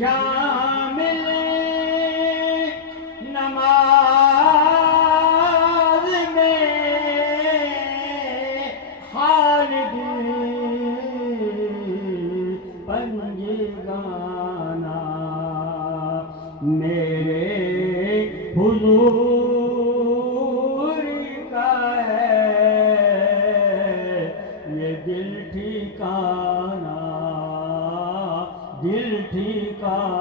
शामिल नमाज में खालिद पंजगाना मेरे हुजूर का है ये दिल ठिकाना दिल ठिकाना।